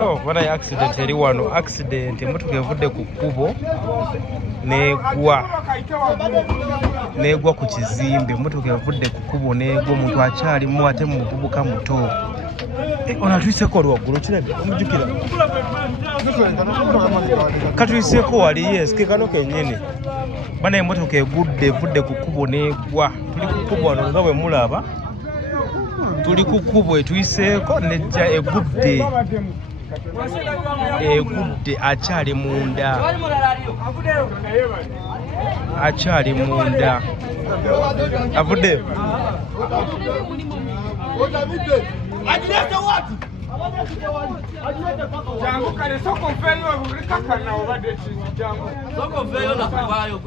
Oh, bana accident eri wano. Accident emotoka evudde ku kkubo negwa ku kizimbe. Emotoka evudde ku kkubo negwa, omuntu akyalimu ate mu muvubuka muto. Ono atuyiseeko wali waggulu kirabye omujjukira katuyiseeko wali yeske kano kennyini bana emotoka evudde ku kkubo negwa. Tuli ku kkubo wano nga bwe mulaba, tuli ku kkubo etuyiseeko nejja egudde akyali munda avudde jangu kale soko veyo buli kakana obadde jangu soko veyo na kuvayo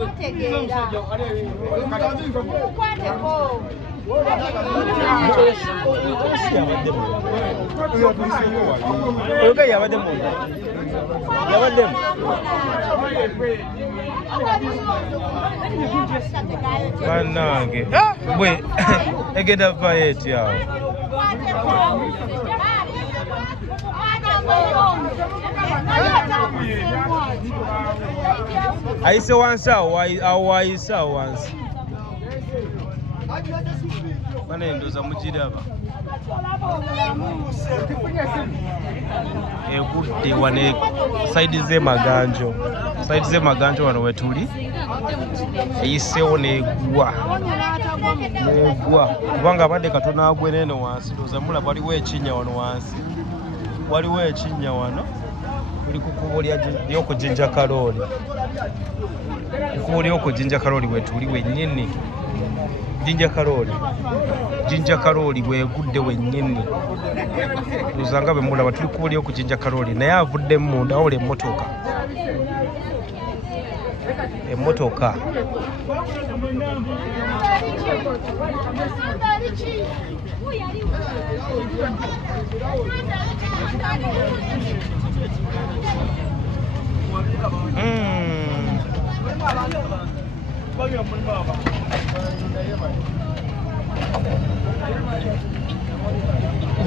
banange bwe egenda vayeti awo ayise wansi awo ayise awo wansi bana endoza mugiraba egudde wane saidi z'emaganjo wano wetuli eyiseewo negwa kubanga abadde katono agwe neno wansi ndoza mulaba waliwo ekinnya wano wansi, waliwo ekinnya wano. Tuli ku kkubo ly'okujinja kalooli, kkubo ly'okujinja kalooli wetuli wennyini. Jinja kalooli bwegudde wennyini uzanga bwe mulaba tuli kkubo ly'okujinja kalooli naye avuddemu munda wawula emmotoka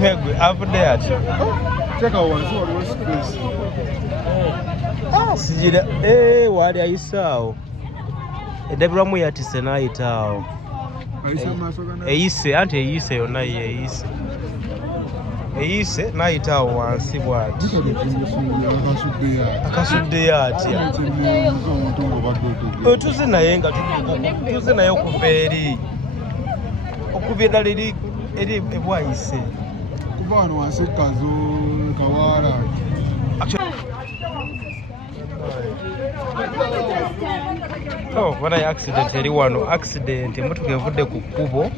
Megwe avudde ati sijira wali ayisaawo eddabirwamu yatise n'ayitaawo eyise anti eyise yonna eyise n'ayitaawo wansi bwati akasuddeyo atya tuze naye nga tuze naye okuva eri okuva eddala eri ebwayise kuva wano wansi kazo kawaala bana accident eri wano. Accident emotoka evudde ku kkubo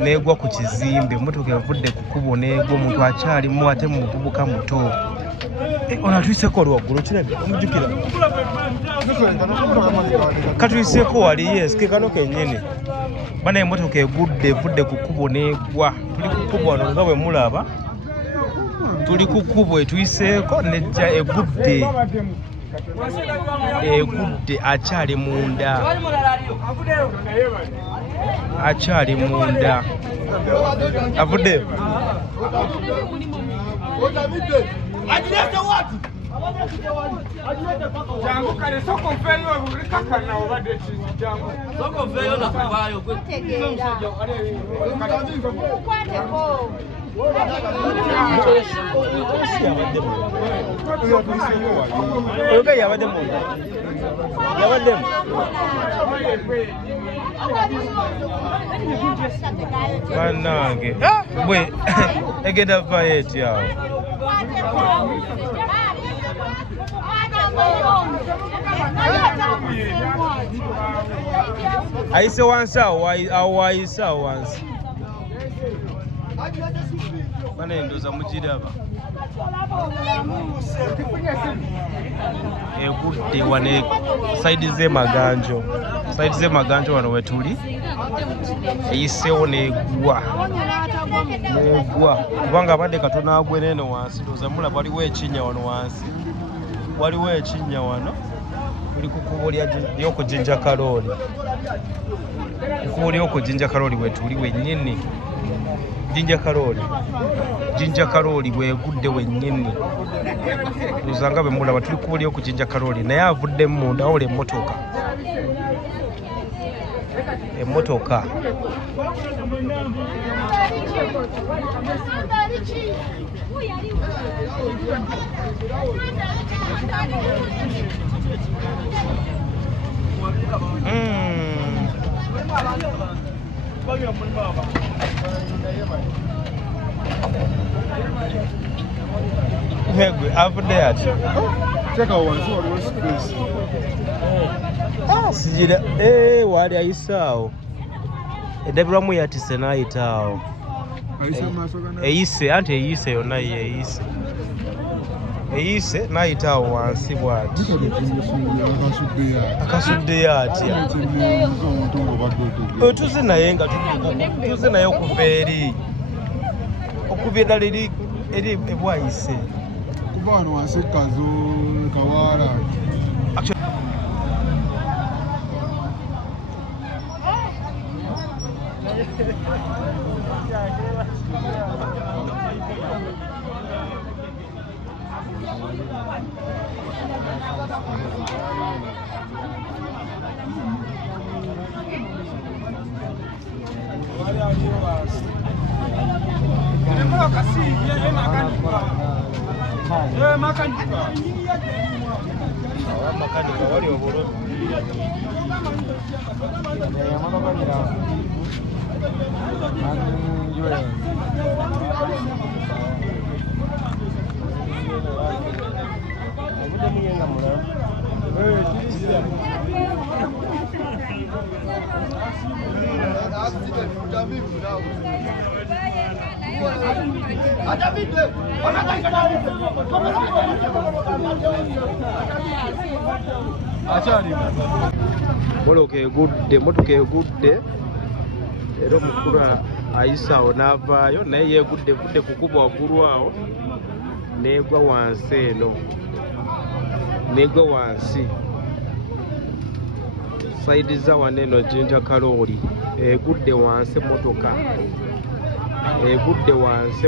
negwa ku kizimbe. Emotoka evudde ku kkubo negwa, omuntu akyalimu ate mu muvubuka muto. Ono atuyiseeko wali waggulu kirabye omujjukira katuyiseeko wali yeske kano kennyini bana emotoka evudde ku kkubo negwa. Tuli ku kkubo wano nga bwe mulaba, tuli ku kkubo etuyiseeko nejja egudde akyali munda avudde jangu kale soko veyo buli kakana obadde jangu soko veyo na kuvayo banange bwe egenda vayeti awo ayise wansi awo ayise awo wansi bana endoza mugiraba egudde wane saidi z'emaganjo wano wetuli eyiseewo negwa kubanga abadde katono agwe neno wansi ndoza mulaba waliwo ekinnya wano wansi, waliwo ekinnya wano. Tuli ku kkubo ly'okujinja kalooli, kkubo ly'okujinja kalooli wetuli wennyini. Jinja Karooli bwegudde wennyini luzanga bwe mulaba tuli kubulyo ku Jinja Karooli naye avudde munda wawula emmotoka Megwe avudde ati Teka wansi waliwo space. sigira waali ayisaawo endabirwamu yatise n'ayitaawo Ayisa maaso gana. eyise yonna eyise n'ayitaawo wansi bw'ati akasuddeyo atya tuze naye nga tuze naye okuva eri okuva eddala eri ebwayise kuva wano wansi kazo kawaala. makanika wali obulumi motoka egudde era omukulu ayisa awo n'avaayo naye yeegudde evudde kukuba waggulu awo n'egwa wansi eno n'egwa wansi sayidi za wano eno Jinja Karooli egudde wansi emmotoka egudde wansi